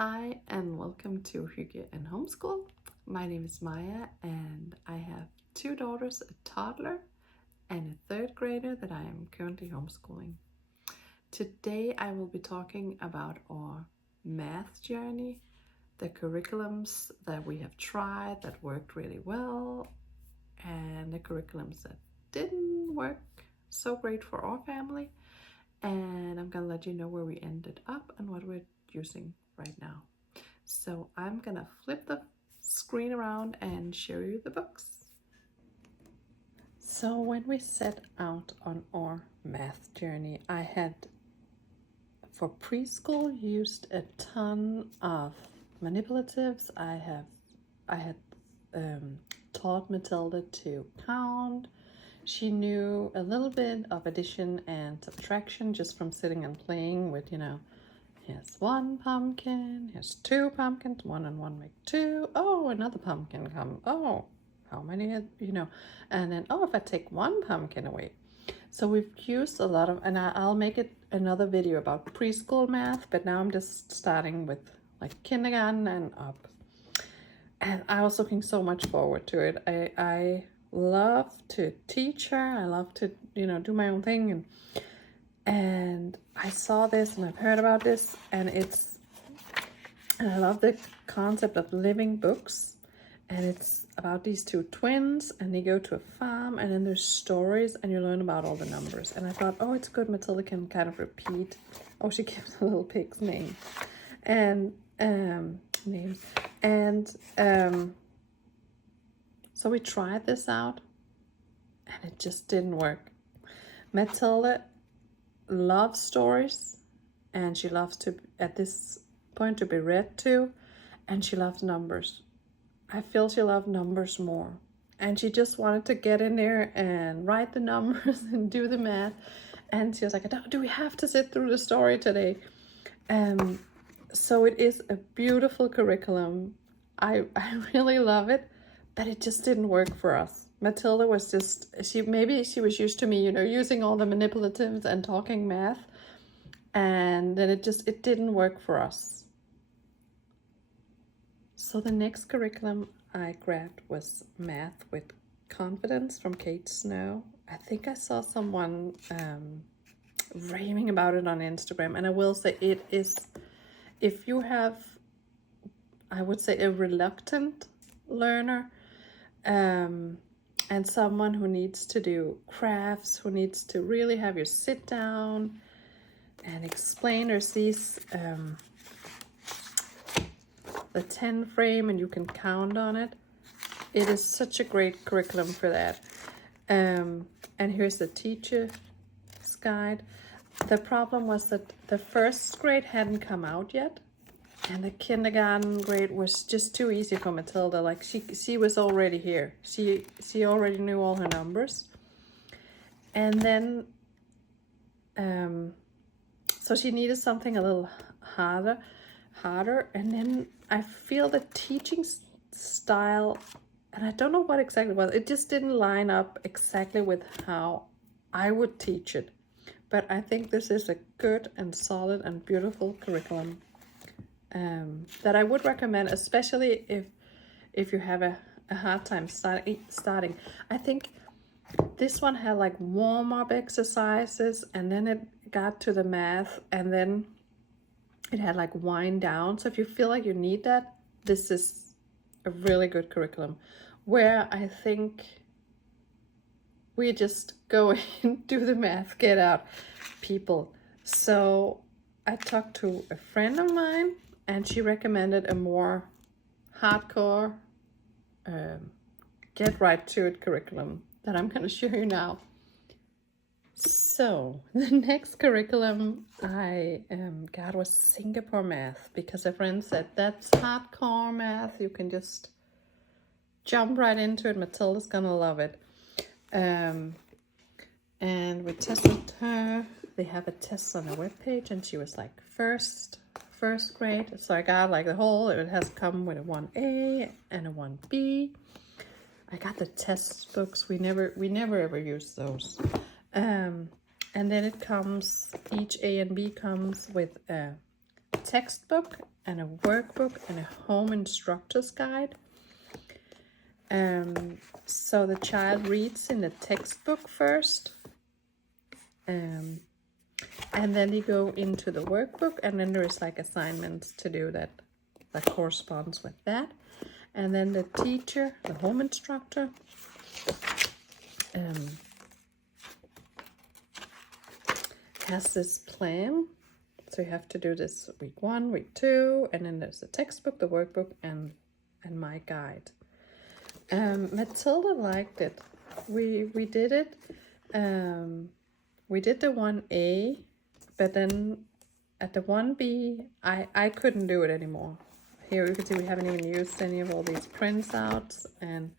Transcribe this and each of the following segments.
Hi and welcome to Hygge and Homeschool. My name is Maya and I have two daughters, a toddler and a third grader that I am currently homeschooling. Today I will be talking about our math journey, the curriculums that we have tried that worked really well, and the curriculums that didn't work so great for our family. And I'm gonna let you know where we ended up and what we're using right now. So I'm gonna flip the screen around and show you the books. So when we set out on our math journey, I had for preschool used a ton of manipulatives. I had taught Mathilde to count. She knew a little bit of addition and subtraction just from sitting and playing with, here's one pumpkin, here's two pumpkins, one and one make two. Oh, another pumpkin come. Oh, how many, and then, oh, if I take one pumpkin away. So we've used a lot of, and I'll make it another video about preschool math, but now I'm just starting with like kindergarten and up. And I was looking so much forward to it. I love to teach her. I love to, do my own thing. And I saw this and I've heard about this, and I love the concept of living books. And it's about these two twins and they go to a farm and then there's stories and you learn about all the numbers. And I thought, oh, it's good. Mathilde can kind of repeat. Oh, she gives a little pig's name and names. And so we tried this out and it just didn't work. Mathilde loves stories and she loves to, at this point, to be read to, and she loves numbers. I feel she loved numbers more. And she just wanted to get in there and write the numbers and do the math. And she was like, do we have to sit through the story today? So it is a beautiful curriculum. I really love it, but it just didn't work for us. Mathilde was just, maybe she was used to me, using all the manipulatives and talking math. And then it didn't work for us. So the next curriculum I grabbed was Math with Confidence from Kate Snow. I think I saw someone raving about it on Instagram. And I will say it is, if you have, I would say, a reluctant learner and someone who needs to do crafts, who needs to really have you sit down and explain or sees the 10 frame and you can count on it. It is such a great curriculum for that. And here's the teacher's guide. The problem was that the first grade hadn't come out yet, and the kindergarten grade was just too easy for Mathilde. Like she was already here. She already knew all her numbers. And then so she needed something a little harder, and then I feel the teaching style, and I don't know what exactly was, it just didn't line up exactly with how I would teach it. But I think this is a good and solid and beautiful curriculum that I would recommend, especially if you have a hard time starting. I think this one had like warm-up exercises, and then it got to the math, and then it had like wind down. So if you feel like you need that, this is a really good curriculum. Where I think we just go in, do the math, get out, people. So I talked to a friend of mine and she recommended a more hardcore, get right to it curriculum that I'm going to show you now. So the next curriculum I got was Singapore math, because a friend said that's hardcore math. You can just jump right into it. Mathilde's gonna love it. And we tested her. They have a test on their webpage, and she was like first grade. So I got like the whole. It has come with a 1A and a 1B. I got the test books. We never ever used those. And then it comes, each A and B comes with a textbook and a workbook and a home instructor's guide. So the child reads in the textbook first, and then you go into the workbook, and then there is like assignments to do that corresponds with that. And then the teacher, the home instructor, has this plan. So you have to do this week 1, week 2, and then there's the textbook, the workbook, and my guide. Mathilde liked it. We did it. We did the 1A, but then at the 1B, I couldn't do it anymore. Here you can see we haven't even used any of all these printouts, and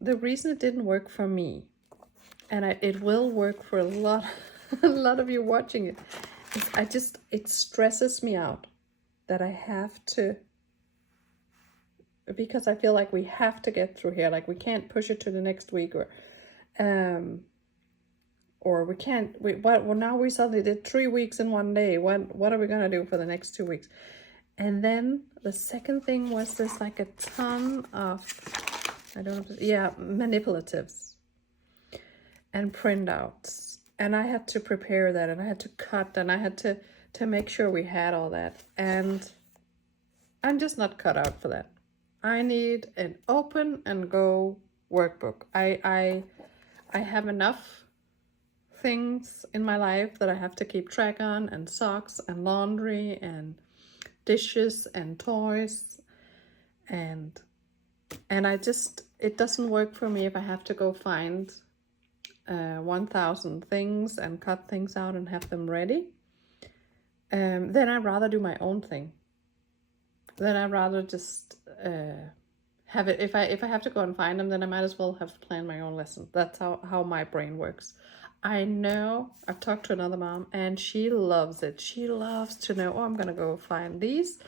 the reason it didn't work for me, and it will work for a lot of you watching it, is it stresses me out that I have to, because I feel like we have to get through here, like we can't push it to the next week, or we can't, well, now we suddenly did 3 weeks in 1 day. What are we going to do for the next 2 weeks? And then the second thing was there's like a ton of, manipulatives and printouts. And I had to prepare that, and I had to cut, and I had to make sure we had all that. And I'm just not cut out for that. I need an open and go workbook. I have enough things in my life that I have to keep track on, and socks and laundry and dishes and toys, and it doesn't work for me if I have to go find 1,000 things and cut things out and have them ready. Then I'd rather do my own thing. Then I'd rather just have it. If I have to go and find them, then I might as well have planned my own lesson. That's how my brain works. I know, I've talked to another mom, and she loves it. She loves to know, I'm going to go find these.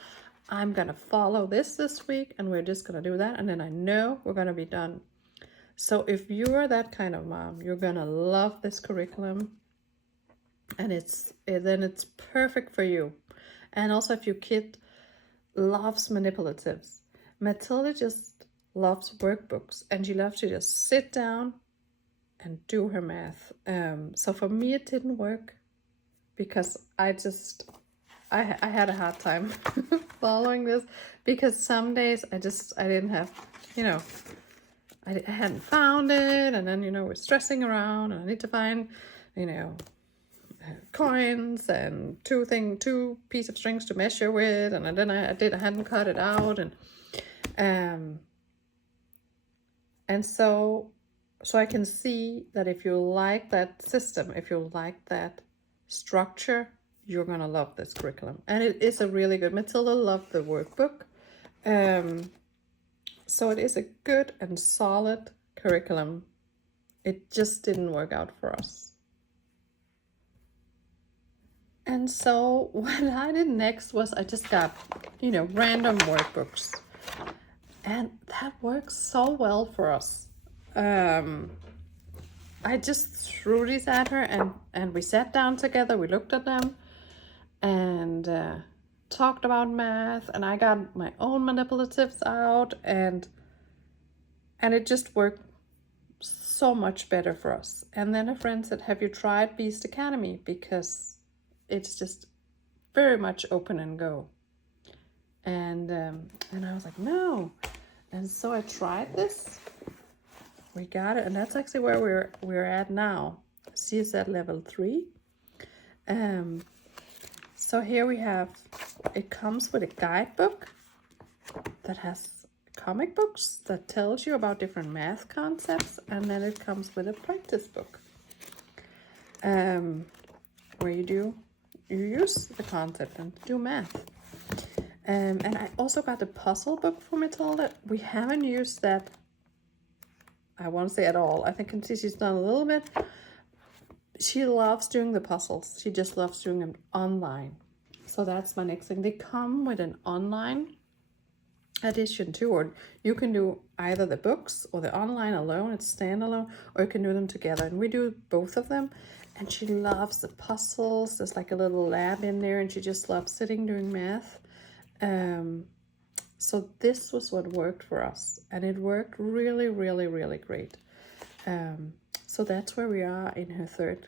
I'm going to follow this week, and we're just going to do that. And then I know we're going to be done. So if you are that kind of mom, you're going to love this curriculum. And then it's perfect for you. And also if your kid loves manipulatives. Mathilde just loves workbooks, and she loves to just sit down and do her math. So for me it didn't work, because I had a hard time following this, because some days I didn't have, I hadn't found it, and then we're stressing around, and I need to find coins and two piece of strings to measure with, and then I hadn't cut it out, and so I can see that if you like that system, if you like that structure, you're gonna love this curriculum. And it is a really good, Mathilde loved the workbook. So it is a good and solid curriculum. It just didn't work out for us. And so what I did next was I just got, random workbooks. And that works so well for us. I just threw these at her, and we sat down together, we looked at them, and talked about math, and I got my own manipulatives out, and it just worked so much better for us. And then a friend said, have you tried Beast Academy? Because it's just very much open and go. And I was like, no. And so I tried this. We got it, and that's actually where we're at now. CSET level 3. So here we have, it comes with a guidebook that has comic books that tells you about different math concepts, and then it comes with a practice book, where you use the concept and do math. And I also got the puzzle book for Mathilde. We haven't used that, I won't say at all. I think she's done a little bit. She loves doing the puzzles. She just loves doing them online. So that's my next thing. They come with an online edition too, or you can do either the books or the online alone, it's standalone, or you can do them together. And we do both of them. and she loves the puzzles. There's like a little lab in there, and she just loves sitting doing math. So this was what worked for us, and it worked really, really, really great. So that's where we are in her 3rd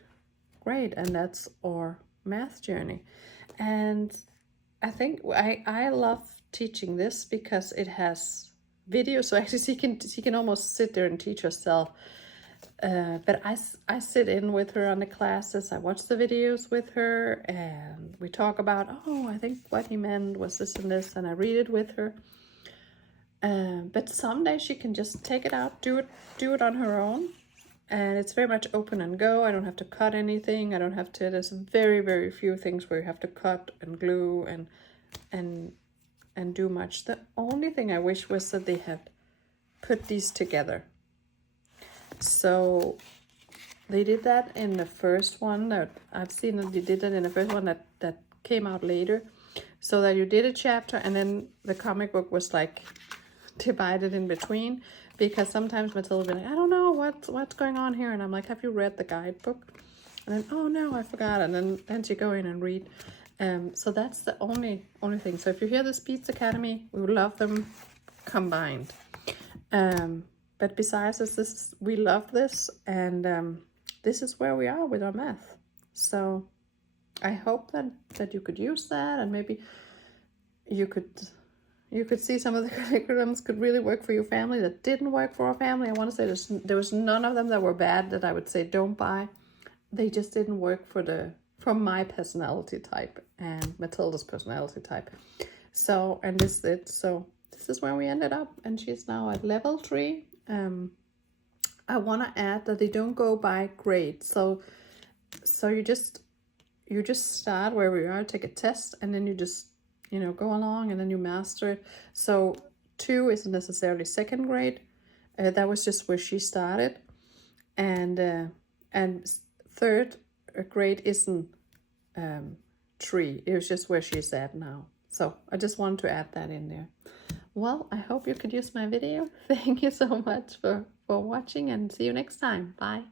grade, and that's our math journey. And I think I love teaching this because it has videos, so actually she can almost sit there and teach herself. But I sit in with her on the classes. I watch the videos with her, and we talk about, oh, I think what he meant was this and this, and I read it with her. But someday she can just take it out, do it on her own, and it's very much open and go. I don't have to cut anything. I don't have to. There's very, very few things where you have to cut and glue and do much. The only thing I wish was that they had put these together. So they did that in the first one. That I've seen that they did that in the first one that came out later. So that you did a chapter, and then the comic book was like divided in between, because sometimes Mathilde will be like, I don't know what's going on here, and I'm like, have you read the guidebook? And then, oh no, I forgot. And then she go in and read. So that's the only thing. So if you hear the Speech Academy, we would love them combined. But besides this, we love this, and this is where we are with our math. So I hope that you could use that, and maybe you could see some of the curriculums could really work for your family that didn't work for our family. I want to say there was none of them that were bad that I would say don't buy. They just didn't work for my personality type and Mathilde's personality type. So, and this did. So this is where we ended up, and she's now at level 3. I want to add that they don't go by grade. So you just start where we are, take a test, and then you just, go along, and then you master it. So 2 isn't necessarily 2nd grade. That was just where she started, and 3rd grade isn't 3. It was just where she's at now. So I just wanted to add that in there. Well, I hope you could use my video. Thank you so much for watching, and see you next time. Bye.